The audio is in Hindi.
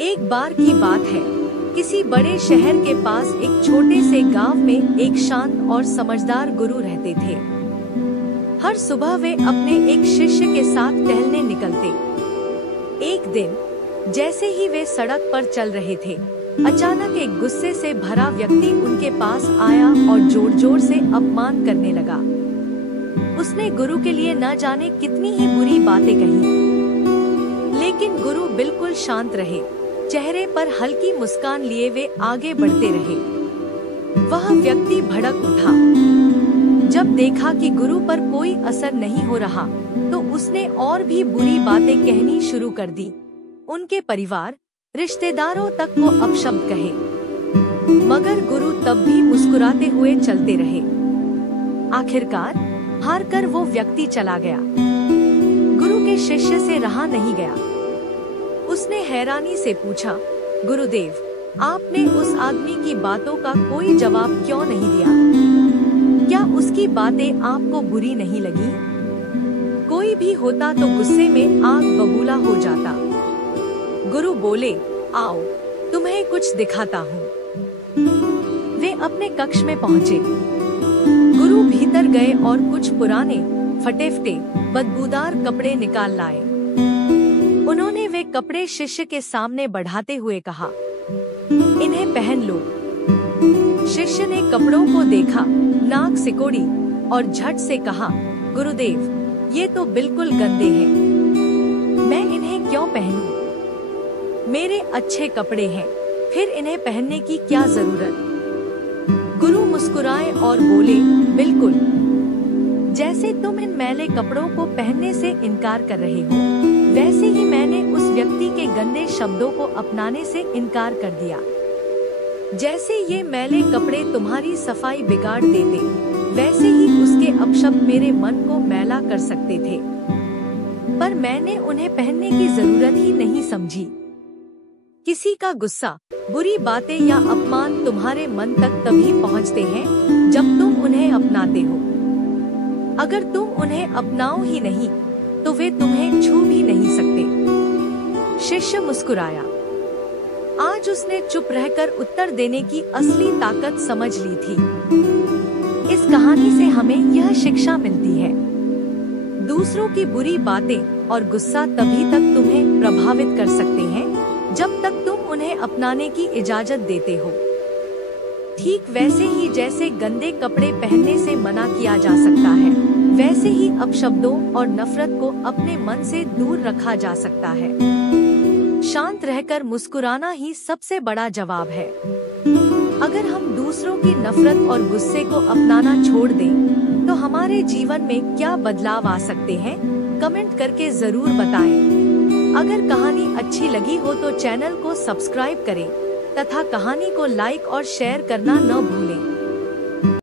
एक बार की बात है, किसी बड़े शहर के पास एक छोटे से गांव में एक शांत और समझदार गुरु रहते थे। हर सुबह वे अपने एक शिष्य के साथ टहलने निकलते। एक दिन जैसे ही वे सड़क पर चल रहे थे, अचानक एक गुस्से से भरा व्यक्ति उनके पास आया और जोर जोर से अपमान करने लगा। उसने गुरु के लिए न जाने कितनी ही बुरी बातें कही, लेकिन गुरु बिल्कुल शांत रहे। चेहरे पर हल्की मुस्कान लिए वे आगे बढ़ते रहे। वह व्यक्ति भड़क उठा। जब देखा कि गुरु पर कोई असर नहीं हो रहा, तो उसने और भी बुरी बातें कहनी शुरू कर दी। उनके परिवार, रिश्तेदारों तक को अपशब्द कहे, मगर गुरु तब भी मुस्कुराते हुए चलते रहे। आखिरकार हार कर वो व्यक्ति चला गया। गुरु के शिष्य से रहा नहीं गया। उसने हैरानी से पूछा, गुरुदेव, आपने उस आदमी की बातों का कोई जवाब क्यों नहीं दिया? क्या उसकी बातें आपको बुरी नहीं लगी? कोई भी होता तो गुस्से में आग बबूला हो जाता। गुरु बोले, आओ, तुम्हें कुछ दिखाता हूँ। वे अपने कक्ष में पहुँचे। गुरु भीतर गए और कुछ पुराने, फटे-फटे, बदबूदार कपड़े निकाल लाए। उन्होंने वे कपड़े शिष्य के सामने बढ़ाते हुए कहा, इन्हें पहन लो। शिष्य ने कपड़ों को देखा, नाक सिकोड़ी और झट से कहा, गुरुदेव, ये तो बिल्कुल गंदे हैं। मैं इन्हें क्यों पहनूं? मेरे अच्छे कपड़े हैं, फिर इन्हें पहनने की क्या जरूरत? गुरु मुस्कुराए और बोले, बिल्कुल, जैसे तुम इन मैले कपड़ों को पहनने से इनकार कर रहे हो, वैसे ही मैंने उस व्यक्ति के गंदे शब्दों को अपनाने से इनकार कर दिया। जैसे ये मैले कपड़े तुम्हारी सफाई बिगाड़ देते, वैसे ही उसके अपशब्द मेरे मन को मैला कर सकते थे, पर मैंने उन्हें पहनने की जरूरत ही नहीं समझी। किसी का गुस्सा, बुरी बातें या अपमान तुम्हारे मन तक तभी पहुंचते हैं जब तुम उन्हें अपनाते हो। अगर तुम उन्हें अपनाओ ही नहीं, तो वे तुम्हें छू भी नहीं सकते। शिष्य मुस्कुराया। आज उसने चुप रहकर उत्तर देने की असली ताकत समझ ली थी। इस कहानी से हमें यह शिक्षा मिलती है, दूसरों की बुरी बातें और गुस्सा तभी तक तुम्हें प्रभावित कर सकते हैं जब तक तुम उन्हें अपनाने की इजाजत देते हो। ठीक वैसे ही जैसे गंदे कपड़े पहनने से मना किया जा सकता है, वैसे ही अपशब्दों और नफरत को अपने मन से दूर रखा जा सकता है। शांत रहकर मुस्कुराना ही सबसे बड़ा जवाब है। अगर हम दूसरों की नफरत और गुस्से को अपनाना छोड़ दें, तो हमारे जीवन में क्या बदलाव आ सकते हैं? कमेंट करके जरूर बताएं। अगर कहानी अच्छी लगी हो तो चैनल को सब्सक्राइब करें तथा कहानी को लाइक और शेयर करना न भूलें।